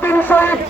আমার